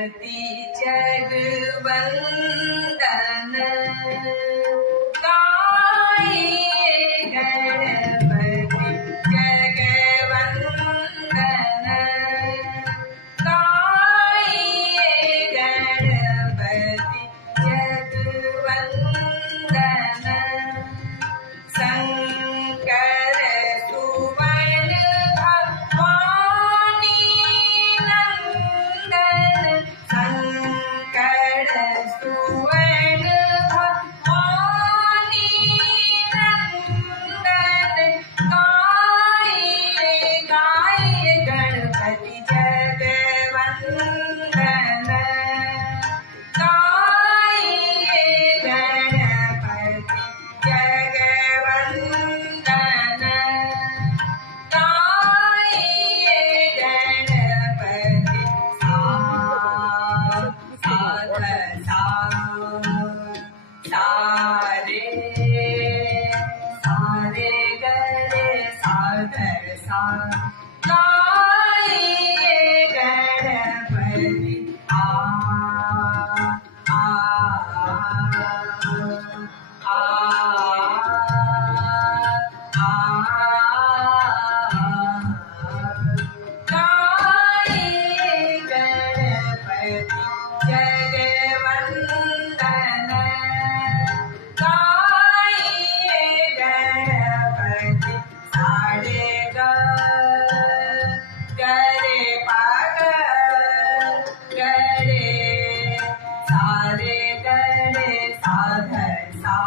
गणपती जगवंदन गाये गणपती जगवंदन गाये गणपती जगवंदन शंकर सुवन भवानी नंदन शंकर सुवन भवानी नंदन गाये गाये गणपती जगवंदन गाये गणपती जगवंदन गाये गणपती सारे सारे गरे साधर सा गाये गणपती आ गाये गणपती जगवंदन गाये गणपती सारे गरे पाग गरे सारे गरे साधर सा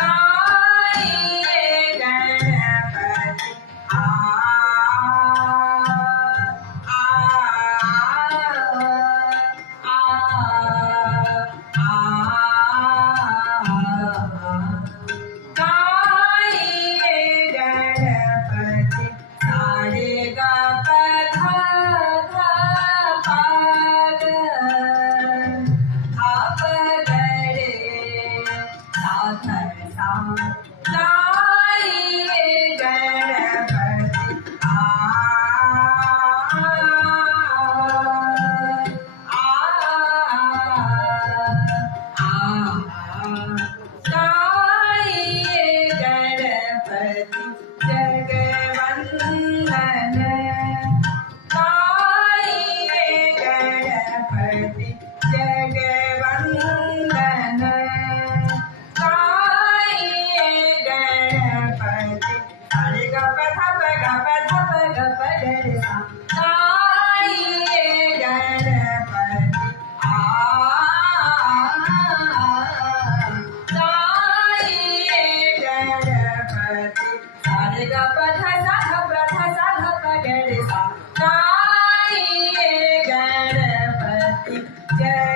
गाये गणपती आ गाये गणपती सारे गा पधा पाग आप गरे साधर सा गाये गणपती गाये गणपती जगवंदन गाये गणपती जगवंदन गाये गणपती सारे ग प ध प ग रे सा गाये गणपती गाये गणपती सारे ग प ध रे सा गाये गणपती जय